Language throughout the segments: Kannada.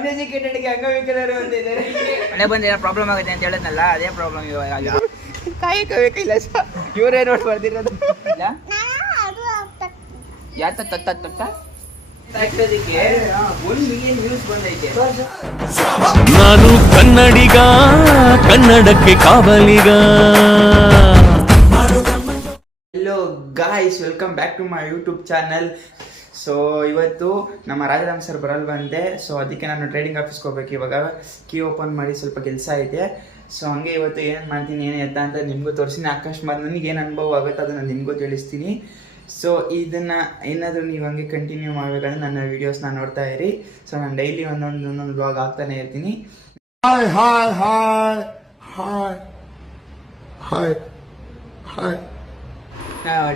ಅನ್ಎಜುಕೇಟೆಡ್ಗೆ ಅಂಗವಿಕಲರು ಅಂತಿದ್ದಾರೆ. ಮಳೆ ಬಂದು ಏನೋ ಪ್ರಾಬ್ಲಮ್ ಆಗುತ್ತೆ ಅಂತ ಹೇಳಿದ್ನಲ್ಲ, ಅದೇ ಪ್ರಾಬ್ಲಮ್ ಇವಾಗ. ಕಾಯಕಬೇಕಿಲ್ಲ ಸರ್, ಇವರೇ ನೋಡಿ ಬರ್ದಿರೋದು. ನಾನು ಕನ್ನಡಿಗ, ಕನ್ನಡಕ್ಕೆ ಕಾವಲಿಗ. Hello guys, welcome back to my YouTube channel. So ಇವತ್ತು ನಮ್ಮ ರಾಜರಾಮ್ ಸರ್ ಬರಲ್ ಬಂದೆ. ಸೊ ಅದಕ್ಕೆ ನಾನು ಟ್ರೇಡಿಂಗ್ ಆಫೀಸ್ಗೆ ಹೋಗ್ಬೇಕು. ಇವಾಗ ಕೀ ಓಪನ್ ಮಾಡಿ ಸ್ವಲ್ಪ ಕೆಲಸ ಐತೆ. ಸೊ ಹಂಗೆ ಇವತ್ತು ಏನೇನು ಮಾಡ್ತೀನಿ ಏನು ಎತ್ತ ಅಂತ ನಿಮಗೂ ತೋರಿಸ್ತೀನಿ. ಅಕಸ್ಮಾತ್ ನನಗೆ ಏನು ಅನುಭವ ಆಗುತ್ತೆ ಅದನ್ನು ನಿಮಗೂ ತಿಳಿಸ್ತೀನಿ. ಸೊ ಇದನ್ನು ಏನಾದರೂ ನೀವು ಹಂಗೆ ಕಂಟಿನ್ಯೂ ಮಾಡಬೇಕಂದ್ರೆ ನನ್ನ ವೀಡಿಯೋಸ್ನ ನೋಡ್ತಾ ಇರಿ. ಸೊ ನಾನು ಡೈಲಿ ಒಂದೊಂದು ಬ್ಲಾಗ್ ಆಗ್ತಾನೆ ಇರ್ತೀನಿ. Hi hi hi hi hi hi.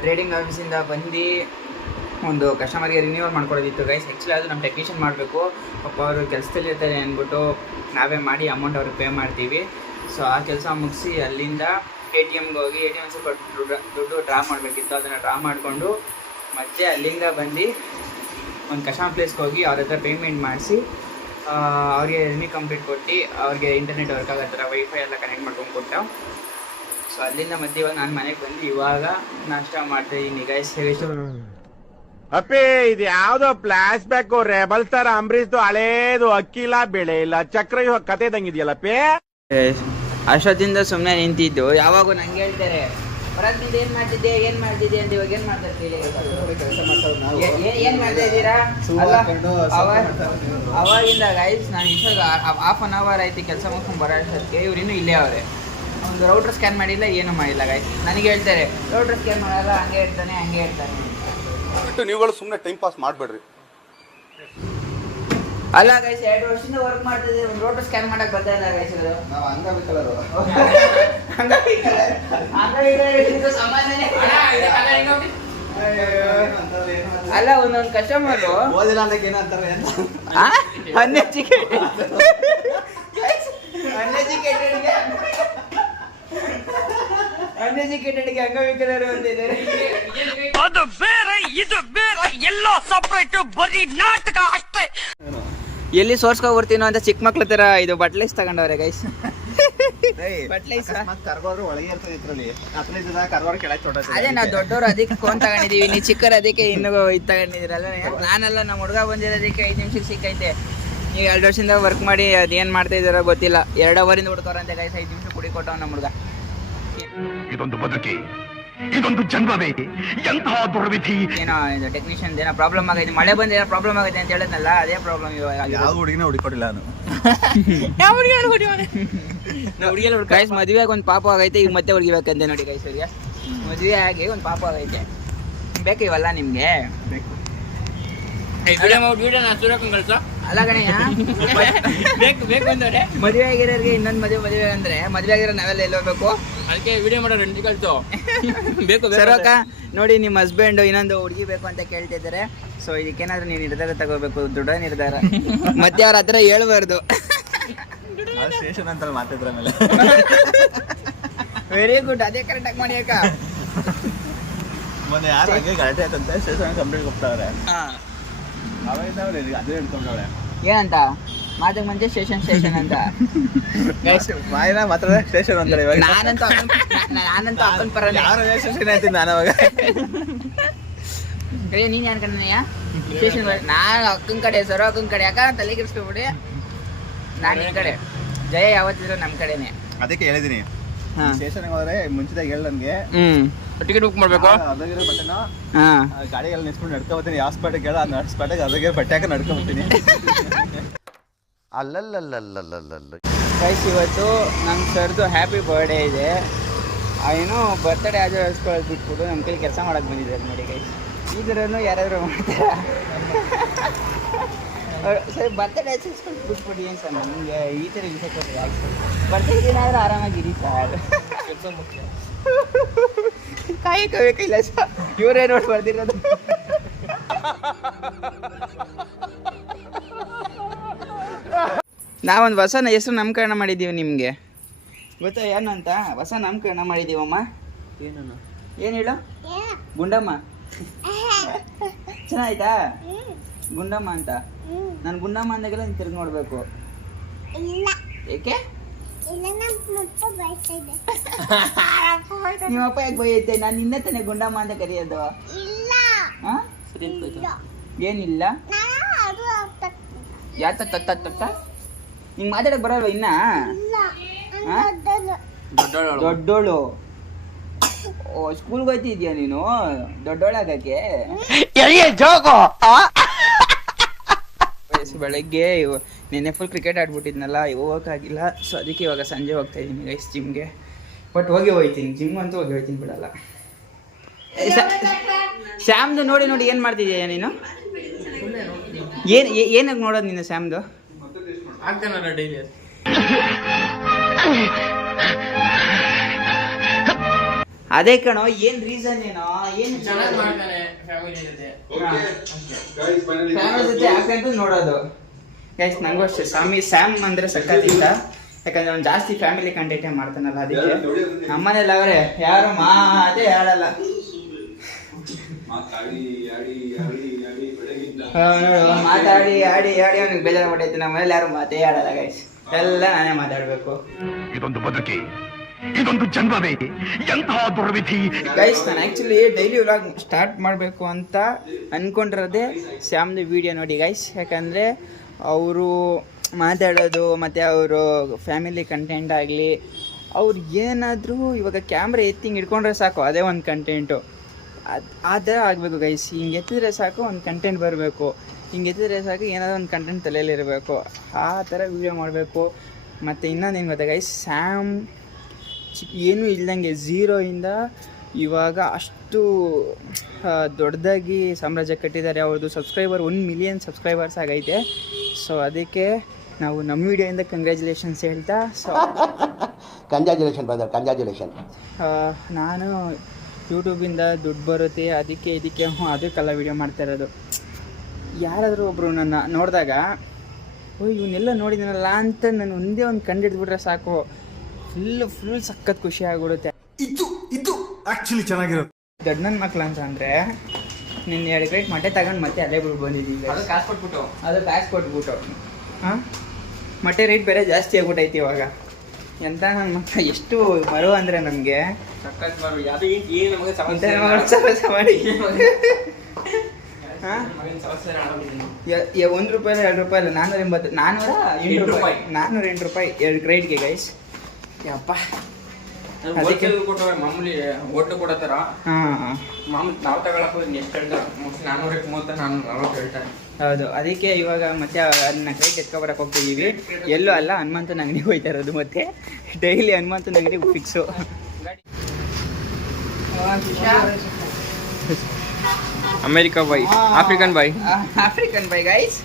Trading ಆಫೀಸಿಂದ ಬಂದು ಒಂದು ಕಸ್ಟಮರ್ಗೆ ರಿನ್ಯೂವಲ್ ಮಾಡ್ಕೊಡೋದಿತ್ತು ಗೈಸ್. ಆ್ಯಕ್ಚುಲಿ ಅದು ನಮ್ಮ ಟೆಕ್ನಿಷಿಯನ್ ಮಾಡಬೇಕು. ಪಾಪ ಅವರು ಕೆಲಸದಲ್ಲಿ ಇರ್ತಾರೆ ಅಂದ್ಬಿಟ್ಟು ನಾವೇ ಮಾಡಿ ಅಮೌಂಟ್ ಅವ್ರಿಗೆ ಪೇ ಮಾಡ್ತೀವಿ. ಸೊ ಆ ಕೆಲಸ ಮುಗಿಸಿ ಅಲ್ಲಿಂದ ATMಗೆ ಹೋಗಿ ATM ಸ್ವಲ್ಪ ದುಡ್ಡು ಡ್ರಾ ಮಾಡಬೇಕಿತ್ತು. ಅದನ್ನು ಡ್ರಾ ಮಾಡಿಕೊಂಡು ಮತ್ತೆ ಅಲ್ಲಿಂದ ಬಂದು ಒಂದು ಕಸ್ಟಮರ್ ಪ್ಲೇಸ್ಗೆ ಹೋಗಿ ಅವ್ರ ಹತ್ರ ಪೇಮೆಂಟ್ ಮಾಡಿಸಿ ಅವ್ರಿಗೆ ರಿನ್ಯೂ ಕಂಪ್ಲೀಟ್ ಕೊಟ್ಟು ಅವ್ರಿಗೆ ಇಂಟರ್ನೆಟ್ ವರ್ಕ್ ಆಗೋ ಥರ ವೈಫೈ ಎಲ್ಲ ಕನೆಕ್ಟ್ ಮಾಡ್ಕೊಂಡು ಕೊಟ್ಟ. ಸೊ ಅಲ್ಲಿಂದ ಮತ್ತೆ ಇವಾಗ ನಾನು ಮನೆಗೆ ಬಂದು ಇವಾಗ ನಾಷ್ಟ ಮಾಡ್ತಾಯಿದ್ದೀನಿ ಗೈಸ್. ಅಪ್ಪೇ ಇದು ಯಾವ್ದೋ ಫ್ಲಾಶ್ ಬ್ಯಾಕ್ ರೆಬಲ್ ತರ ಅಂಬರೀಶ್ದು ಹಳೇದು ಅಕ್ಕಿಲ್ಲ ಬೆಳೆ ಇಲ್ಲ ಚಕ್ರ ಕತೆ ಇದಂಗಿದೆಯಲ್ಲಪ್ಪೇ. ಅಷ್ಟೊತ್ತಿಂದ ಸುಮ್ಮನೆ ನಿಂತಿದ್ದು. ಯಾವಾಗೂ ನಂಗೆ ಹೇಳ್ತಾರೆ ಬರೋದ್ರಿಂದ ಏನ್ ಮಾಡ್ತಿದ್ದೆ ಅಂತ. ಇವಾಗ ಏನ್ ಮಾಡ್ತಾರೆ ಏನ್ ಮಾಡ್ತಾ ಇದ್ದೀರಾ? ಅವಾಗಿಂದ ಗೈಸ್ ನಾನು ಇವಾಗ ಹಾಫ್ ಅನ್ ಅವರ್ ಆಯ್ತು ಕೆಲಸ ಮುಗಿಸ್ಕೊಂಡು ಬರೋ ಅಷ್ಟೊತ್ತಿಗೆ ಇವ್ರು ಇನ್ನೂ ಇಲ್ಲೇ ಅವರೇ. ಒಂದು ರೌಟ್ರ್ ಸ್ಕ್ಯಾನ್ ಮಾಡಿಲ್ಲ, ಏನೂ ಮಾಡಿಲ್ಲ ಗೈಸ್. ನನಗೆ ಹೇಳ್ತಾರೆ ರೌಟ್ರ್ ಸ್ಕ್ಯಾನ್ ಮಾಡಲ್ಲ, ಹಂಗೆ ಇರ್ತಾನೆ. ನೀವುಗಳು ಸುಮ್ಮನೆ ಟೈಮ್ ಪಾಸ್ ಮಾಡಬೇಡ್ರಿ. ಅಲ್ಲ ಗೈಸ್, 2 ವರ್ಷದಿಂದ ವರ್ಕ್ ಮಾಡ್ತಿದ್ದೀವಿ. ಒಂದು ರೋಟರ್ ಸ್ಕ್ಯಾನ್ ಮಾಡಕ್ ಬರ್ತಾ ಇಲ್ಲ ಗೈಸ್. ನಾವು ಅಂಗವಿಕಲರು. ಅಲ್ಲ ಒಂದೊಂದು ಕಸ್ಟಮರು ಓದಿಲ್ಲ ಅನ್ನಕ್ಕೆ ಏನಂತಾರೆ ಅನ್ಎಜುಕೇಟೆಡ್ಗೆ ಅಂಗವಿಕಲರು ಅಂತಿದ್ದಾರೆ. ಅದು ಬೇರೆ ಇದು ಬೇರೆ, ಎಲ್ಲ ಸಪರೇಟ್, ಬರೀ ನಾಟಕ ಅಷ್ಟೇ. ಎಲ್ಲಿ ಸೋರ್ಸ್ಕೊ ಬರ್ತೀನೋ ಅಂತ ಚಿಕ್ಕ ಮಕ್ಳ ತರ ಇದು ಬಟ್ಲೈಸ್ ತಗೊಂಡವ್ರೆ ಗೈಸ್. ಬಟ್ಲೈಸ್ ಕರ್ಗೋದ್ರು ಒಳಗೆ ಇರ್ತದೆ ಇದ್ರಲ್ಲಿ. ಕರ್ಗೋರು ಕೆಳಗೆ ತೊಡೋದು. ಅದೇ ನಾವು ದೊಡ್ಡವರು ಅದಕ್ಕೆ ಫೋನ್ ತಗೊಂಡಿದೀವಿ, ನೀವು ಚಿಕ್ಕರು ಅದಕ್ಕೆ ಇನ್ನೂ ಇದು ತಗೊಂಡಿದ್ದೀರಲ್ಲ. ನಾನೆಲ್ಲ ನಮ್ಮ ಹುಡುಗ ಬಂದಿರೋದಕ್ಕೆ 5 ನಿಮಿಷಕ್ಕೆ ಸಿಕ್ಕೈತೆ. ನೀವು 2 ವರ್ಷದಿಂದ ವರ್ಕ್ ಮಾಡಿ ಅದೇನು ಮಾಡ್ತಾ ಇದ್ದಾರೋ ಗೊತ್ತಿಲ್ಲ. 2 ಅವರಿಂದ ಹುಡ್ಕೋರಂತೆ ಗೈಸ್. 5 ನಿಮಿಷ ಕುಡಿ ಕೊಟ್ಟವ್ ನಮ್ಮ ಹುಡುಗ. ಇದೊಂದು ಬದುಕಿ, ಇದೊಂದು ಜನ್ಮವೇ, ಎಂತಹ ದುರ್ವಿಧಿ. ಏನೋ ಇದು ಟೆಕ್ನಿಷಿಯನ್ ಏನೋ ಪ್ರಾಬ್ಲಮ್ ಆಗೈತೆ. ಮಳೆ ಬಂದು ಏನೋ ಪ್ರಾಬ್ಲಮ್ ಆಗುತ್ತೆ ಅಂತ ಹೇಳಿದ್ನಲ್ಲ, ಅದೇ ಪ್ರಾಬ್ಲಮ್ ಇವಾಗ. ಯಾವ ಹುಡುಗಿನ ಹುಡುಕೊಟ್ಟಿಲ್ಲ ನಾನು. ಗೈಸ್ ಮದುವೆ ಆಗಿ ಒಂದು ಪಾಪ ಆಗೈತೆ. ಈಗ ಮತ್ತೆ ಹುಡುಗಿಬೇಕಂತೆ ನೋಡಿ ಗೈಸ್. ಅವ್ರಿಗೆ ಮದುವೆ ಆಗಿ ಒಂದು ಪಾಪ ಆಗೈತೆ. ಬೇಕು ಇವಲ್ಲ ನಿಮ್ಗೆ? ಅಲ್ಲ ಗಣಯ್ಯ, ಬೇಕು ಅಂದ್ರೆ ಮದುವೆ ಆಗಿರೋರಿಗೆ ಇನ್ನೊಂದು ಮದುವೆ ಅಂದ್ರೆ ಮದುವೆ ಆಗಿರೋ ನಾವೆಲ್ಲ ಎಲ್ಲಿ ಹೋಗ್ಬೇಕು? ಅದಕ್ಕೆ ವಿಡಿಯೋ ಮಾಡೋ ರೆಂಟಿ ಕಳ್ತು ಬೇಕು ಸರೋಕ ನೋಡಿ, ನಿಮ್ಮ ಹಸ್ಬೆಂಡ್ ಇನ್ನೊಂದು ಹುಡುಗಿ ಬೇಕು ಅಂತ ಕೇಳ್ತಿದ್ದಾರೆ. ಸೊ ಇದಕ್ಕೇನಾದ್ರೂ ನೀವು ನಿರ್ಧಾರ ತಗೋಬೇಕು, ದೊಡ್ಡ ನಿರ್ಧಾರ. ಮತ್ತೆ ಅವ್ರ ಹತ್ರ ಹೇಳ್ಬಾರ್ದು. ಸ್ಟೇಷನ್ ಅಂತ ಮಾತಾಡ್ರ ಮೇಲೆ. ವೆರಿ ಗುಡ್, ಅದೇ ಕರೆಕ್ಟಾಗಿ ಮಾಡಿ ಅಕ್ಕ. ಮೊನ್ನೆ ಯಾರು ಹಂಗೆ ಗಲಾಟೆ ಆಯ್ತಂತೆ, ಸ್ಟೇಷನ್ ಕಂಪ್ಲೇಂಟ್ ಕೊಡ್ತಾವ್ರೆ. ಅದೇ ಹೇಳ್ಕೊಂಡವ್ರೆ ಏನಂತ ಮಾತಕ್ಕೆ ಮುಂಚೆ ಸ್ಟೇಷನ್ ಅಂತ. ಮಾಯನ ಮಾತ್ರ ಸ್ಟೇಷನ್ ಅಂತಾರೆ ಇವಾಗ. ನಾನಂತೂ ಅಪ್ಪನ ಪರ. ಯಾರು ಸ್ಟೇಷನ್ ಆಯ್ತೀನಿ ನಾನು ಅವಾಗ. ನೀನ್ ಯಾರು ಕಣ್ಣಯ್ಯ ಸ್ಟೇಷನ್? ನಾನು ಅಕ್ಕನ ಕಡೆ, ಸರೋ ಅಕ್ಕನ ಕಡೆ. ಯಾಕ ತಲೆಗಿರಿಸ್ಕೊಬಿಡಿ. ನಾನು ಈ ಕಡೆ. ಜಯ ಯಾವತ್ತಿದ್ರು ನಮ್ಮ ಕಡೆನೆ. ಅದಕ್ಕೆ ಹೇಳಿದೀನಿ ಸ್ಟೇಷನ್ಗೆ ಹೋದ್ರೆ ಮುಂಚಿದಾಗ ಹೇಳ ನನ್ಗೆ. ಟಿಕೆಟ್ ಬುಕ್ ಮಾಡ್ಬೇಕು. ಅದಾಗಿರೋ ಬಟ್ಟೆನ ಗಾಡಿಗೆಲ್ಲ ನಿಲ್ಸ್ಕೊಂಡು ನಡ್ಕೊಬತ್ತೀನಿ. ಯಾವ ಸ್ಪಾಟಿಗೆ ಹೇಳ ಆ ಸ್ಪಾಟಿಗೆ ಅದಾಗಿರೋ ಬಟ್ಟೆ ಹಾಕಿ ನಡ್ಕೊಬತ್ತೀನಿ. ಅಲ್ಲಲ್ಲಲ್ಲಲ್ಲಲ್ಲಲ್ಲ. ಗೈಸ್ ಇವತ್ತು ನಮ್ಮ ಸರ್ದು ಹ್ಯಾಪಿ ಬರ್ಡೇ ಇದೆ. ಏನೋ ಬರ್ತಡೇ ಆಚರಿಸ್ಕೊಳ್ಳೋದು ಬಿಟ್ಬಿಟ್ಟು ನಮ್ಮ ಕೈಲಿ ಕೆಲಸ ಮಾಡೋಕ್ಕೆ ಬಂದಿದ್ದಾರೆ ನೋಡಿ ಗೈಸ್. ಈ ಥರನೂ ಯಾರಾದರೂ ಮಾಡ್ತಾರಾ? ಸರ್ ಬರ್ತಡೇ ಆಚರಿಸ್ಕೊಂಡು ಬಿಟ್ಬಿಟ್ಟು ಏನು ಸರ್ ನಮಗೆ ಈ ಥರ ವಿಷಯ ಕೊಟ್ಟರೆ ಯಾಕೆ ಸರ್? ಬರ್ತಡೇ ಏನಾದರೂ ಆರಾಮಾಗಿರಿ ಸರ್. ಕೆಲಸ ಮುಖ್ಯ. ಕಾಯಕಬೇಕಿಲ್ಲ ಸರ್, ಇವರೇ ನೋಡಿ ಬರ್ದಿರೋದು. ನಾವೊಂದು ಹೊಸ ಹೆಸರು ನಾಮಕರಣ ಮಾಡಿದ್ದೀವಿ. ನಿಮಗೆ ಗೊತ್ತಾ ಏನು ಅಂತ? ಹೊಸ ನಾಮಕರಣ ಮಾಡಿದ್ದೀವಮ್ಮ. ಏನು ಹೇಳು? ಗುಂಡಮ್ಮ. ಚೆನ್ನಾಯ್ತಾ? ಗುಂಡಮ್ಮ ಅಂತ ನಾನು ಗುಂಡಮ್ಮ ಅಂದಾಗೆಲ್ಲ ನೀನು ತಿರ್ಗಿ ನೋಡ್ಬೇಕು. ಏಕೆ ನಿಮ್ಮಪ್ಪ ಯಾಕೆ ಬೈಯುತ್ತೆ? ನಾನು ನಿನ್ನೆ ತಾನೇ ಗುಂಡಮ್ಮ ಅಂತ ಕರೆಯೋದು. ಹಾ ಏನಿಲ್ಲ ಯಾತ ತತ್ತ ನಿಂಗೆ ಮಾತಾಡಕ್ ಬರಲ್ವ ಇನ್ನ? ದೊಡ್ಡೋಳು. ಓ ಸ್ಕೂಲ್ಗೆ ಹೋಗ್ತಿದ್ಯಾ ನೀನು? ದೊಡ್ಡೋಳಾಗಕ್ಕೆ ಬೆಳಗ್ಗೆ ನಿನ್ನೆ ಫುಲ್ ಕ್ರಿಕೆಟ್ ಆಡ್ಬಿಟ್ಟಿದ್ನಲ್ಲ, ಹೋಗೋಕ್ಕಾಗಿಲ್ಲ. ಸೊ ಅದಕ್ಕೆ ಇವಾಗ ಸಂಜೆ ಹೋಗ್ತಾ ಇದ್ದೀನಿ ಗೈಸ್ ಜಿಮ್ಗೆ. ಬಟ್ ಹೋಗ್ತೀನಿ ಜಿಮ್ ಅಂತೂ ಹೋಗ್ತೀನಿ ಬಿಡಲ್ಲ. ಶ್ಯಾಮ್ದು ನೋಡಿ ನೋಡಿ ಏನು ಮಾಡ್ತಿದ್ದೀಯ ನೀನು? ಏನಾಗ ನೋಡೋದು ನೀನು ಶ್ಯಾಮ್ದು? ಆಗ್ತಾನಲ್ಲ ಡೈಲಿ. ಅದೇ ಕಣೋ, ಏನ್ ರೀಸನ್ ಏನೋ? ಏನು ಚೆನ್ನಾಗಿ ಮಾಡ್ತಾನೆ ಫ್ಯಾಮಿಲಿ ಜೊತೆ. ಫ್ಯಾಮಿಲಿ ಜೊತೆ ಯಾಕಂತ ನೋಡೋದು ಗೈಸ್. ನಂಗೂ ಅಷ್ಟೇ ಸ್ಯಾಮ್ ಅಂದ್ರೆ ಸಕ್ಕತ್ತಿಲ್ಲ, ಯಾಕಂದ್ರೆ ಅವ್ನು ಜಾಸ್ತಿ ಫ್ಯಾಮಿಲಿ ಕಂಟೆಂಟೇ ಮಾಡ್ತಾನಲ್ಲ, ಅದಕ್ಕೆ. ನಮ್ಮನೇಲಿ ಅವರೇ ಯಾರು ಮಾತೇ ಆಡಲ್ಲ. ಮಾತಾಡಿ ಆಡಿ ಆಡಿ ಅವ್ನಿಗೆ ಬೇಜಾರು ಮಾಡೈತೆ. ನಮ್ಮ ಮನೇಲಿ ಯಾರು ಮಾತೇ ಆಡಲ್ಲ ಗೈಸ್, ಎಲ್ಲ ನಾನೇ ಮಾತಾಡ್ಬೇಕು. ಇದೊಂದು ಬದುಕಿ, ಇದೊಂದು ಜನ್ಮವೇ, ಎಂತಹ ದುರ್ವಿಧಿ. ಗೈಸ್ ನಾನು ಆ್ಯಕ್ಚುಲಿ ಡೈಲಿ ವ್ಲಾಗ್ ಸ್ಟಾರ್ಟ್ ಮಾಡಬೇಕು ಅಂತ ಅಂದ್ಕೊಂಡಿರೋದೇ ಶ್ಯಾಮ್ದು ವಿಡಿಯೋ ನೋಡಿ ಗೈಸ್. ಯಾಕಂದರೆ ಅವರು ಮಾತಾಡೋದು ಮತ್ತು ಅವರು ಫ್ಯಾಮಿಲಿ ಕಂಟೆಂಟ್ ಆಗಲಿ, ಅವ್ರು ಏನಾದರೂ ಇವಾಗ ಕ್ಯಾಮ್ರಾ ಎತ್ತಿಂಗ್ ಇಟ್ಕೊಂಡ್ರೆ ಸಾಕು, ಅದೇ ಒಂದು ಕಂಟೆಂಟು. ಆ ಥರ ಆಗಬೇಕು ಗೈಸ್. ಹಿಂಗೆ ಎತ್ತಿದ್ರೆ ಸಾಕು ಒಂದು ಕಂಟೆಂಟ್ ಬರಬೇಕು, ಹಿಂಗೆ ಎತ್ತಿದ್ರೆ ಸಾಕು ಏನಾದರೂ ಒಂದು ಕಂಟೆಂಟ್ ತಲೆಯಲ್ಲಿರಬೇಕು. ಆ ಥರ ವೀಡಿಯೋ ಮಾಡಬೇಕು. ಮತ್ತು ಇನ್ನೊಂದೇನು ಗೊತ್ತಾ ಗೈಸ್, ಸ್ಯಾಮ್ ಏನೂ ಇಲ್ದಂಗೆ ಝೀರೋಯಿಂದ ಇವಾಗ ಅಷ್ಟು ದೊಡ್ಡದಾಗಿ ಸಾಮ್ರಾಜ್ಯ ಕಟ್ಟಿದ್ದಾರೆ. ಅವ್ರದ್ದು ಸಬ್ಸ್ಕ್ರೈಬರ್ 1 ಮಿಲಿಯನ್ ಸಬ್ಸ್ಕ್ರೈಬರ್ಸ್ ಆಗೈತೆ. ಸೊ ಅದಕ್ಕೆ ನಾವು ನಮ್ಮ ವಿಡಿಯೋಯಿಂದ ಕಂಗ್ರ್ಯಾಚುಲೇಷನ್ಸ್ ಹೇಳ್ತಾ, ಸೊ ಕಂಗ್ರ್ಯಾಚುಲೇಷನ್ ಬ್ರದರ್, ಕಂಗ್ರ್ಯಾಚುಲೇಷನ್. ನಾನು ಯೂಟ್ಯೂಬಿಂದ ದುಡ್ಡು ಬರುತ್ತೆ ಅದಕ್ಕೆ ಇದಕ್ಕೆ ಅದಕ್ಕೆಲ್ಲ ವೀಡಿಯೋ ಮಾಡ್ತಾ ಇರೋದು. ಯಾರಾದರೂ ಒಬ್ಬರು ನನ್ನ ನೋಡಿದಾಗ ಓ ಇವನ್ನೆಲ್ಲ ನೋಡಿದ್ದೀನಲ್ಲ ಅಂತ ನಾನು ಒಂದೇ ಒಂದು ಕಂಡು ಹಿಡಿದ್ಬಿಟ್ರೆ ಸಾಕು, ಫುಲ್ ಸಖತ್ ಖುಷಿ ಆಗ್ಬಿಡುತ್ತೆ. ಇದು ಆಕ್ಚುಲಿ ಚೆನ್ನಾಗಿರೋದು. ದೊಡ್ಡ ನನ್ನ ಮಕ್ಳು ಅಂತ ಅಂದರೆ ನಿನ್ನ 2 ಕ್ರೇಟ್ ಮೊಟ್ಟೆ ತಗೊಂಡು ಮತ್ತೆ ಅಲ್ಲೇ ಬಿಟ್ಟು ಬಂದಿದ್ದೀವಿ. ಅದು ಕಾಸು ಕೊಟ್ಬಿಟ್ಟು ಹಾಂ ಮೊಟ್ಟೆ ರೇಟ್ ಬೇರೆ ಜಾಸ್ತಿ ಆಗ್ಬಿಟ್ಟೈತಿ ಇವಾಗ. ಎಂತ ನನ್ನ ಮಕ್ಕಳು ಎಷ್ಟು ಬರೋ ಅಂದರೆ ನಮಗೆ ಸಕ್ಕತ್ ಮಾಡ್ಬಿಡಿ. ಅದು ಏನು ನಮಗೆ ಸಮಸ್ಯೆ ಮಾಡಿ ಸಮಸ್ಯೆ ₹1 ₹2 ಅಲ್ಲ, 408 ರೂಪಾಯಿ 408 ರೂಪಾಯಿ 2 ಕ್ರೇಟ್ಗೆ ಗೈಸ್. ಯಪ್ಪ ಅದಕ್ಕೆ ಕೊಟ್ಟವೆ ಮಾಮೂಲಿ ಓಟು ಕೊಡೋ ಥರ. ಹಾಂ ಮಾಮೂಲಿ ನಾವು ತಗೊಳಕ್ಕೆ ಹೋಗಿ ಎಷ್ಟು ಹೇಳ್ತಾರೆ? 430 440 ಹೇಳ್ತಾರೆ. ಹೌದು, ಅದಕ್ಕೆ ಇವಾಗ ಮತ್ತೆ ಅದನ್ನ ಕ್ರೇಟ್ ಎತ್ಕೊಬರಕ್ಕೆ ಹೋಗ್ತಿದ್ದೀವಿ. ಎಲ್ಲೂ ಅಲ್ಲ, ಹನುಮಂತನ ಅಂಗಡಿಗೆ ಹೋಯ್ತಾ ಇರೋದು. ಮತ್ತೆ ಡೈಲಿ ಹನುಮಂತನ ಅಂಗಡಿಗೆ ಫಿಕ್ಸು. ಅಮೇರಿಕಾ ಬಾಯ್, ಆಫ್ರಿಕನ್ ಬಾಯ್, ಆಫ್ರಿಕನ್ ಬಾಯ್ ಗೈಸ್.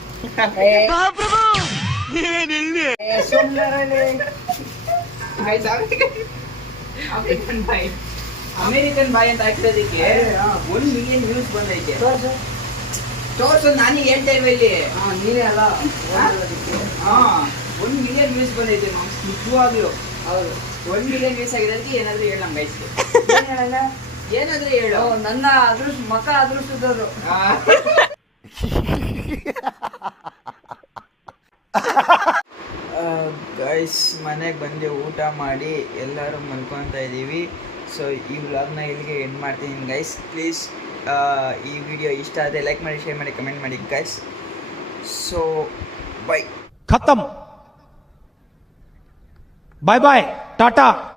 ಆಫ್ರಿಕನ್ ಬಾಯ್, ಅಮೇರಿಕನ್ ಬಾಯ್ ಅಂತ ಹಾಕಿರೋದಕ್ಕೆ 1 ಮಿಲಿಯನ್ ವ್ಯೂಸ್ ಬಂದೈತೆ. ತೋರ್ಸು, ನಾನೀಗ ಹೇಳ್ತಾ ಇಲ್ವ ಇಲ್ಲಿ? ನೀನೇ ಅಲ್ಲ. 1 ಮಿಲಿಯನ್ ವ್ಯೂಸ್ ಬಂದೈತೆ ಮಾಮ್, ನಿಜವಾಗ್ಲೂ. ಹೌದು, 1 ಮಿಲಿಯನ್ ವ್ಯೂಸ್ ಆಗಿರೋದಕ್ಕೆ ಏನಾದರೂ ಹೇಳ ನಮ್ಮ ಗೈಸ್ಗೆ. ಏನಾದರೂ ಹೇಳು. ನನ್ನ ಅದೃಷ್ಟ ಮಕ್ಕಳ ಅದೃಷ್ಟದವರು. ಗೈಸ್ ಮನೆಗೆ ಬಂದು ಊಟ ಮಾಡಿ ಎಲ್ಲರೂ ಮಲ್ಕೊತಾ ಇದ್ದೀವಿ. ಸೊ ಈ ವ್ಲಾಗ್ನ ಇಲ್ಲಿಗೆ ಎಂಡ್ ಮಾಡ್ತೀನಿ ಗೈಸ್. ಪ್ಲೀಸ್ ಈ ವಿಡಿಯೋ ಇಷ್ಟ ಆದರೆ ಲೈಕ್ ಮಾಡಿ, ಶೇರ್ ಮಾಡಿ, ಕಮೆಂಟ್ ಮಾಡಿ ಗೈಸ್. ಸೊ ಬೈ, ಖತಮ್, ಬಾಯ್ ಬಾಯ್, ಟಾಟಾ.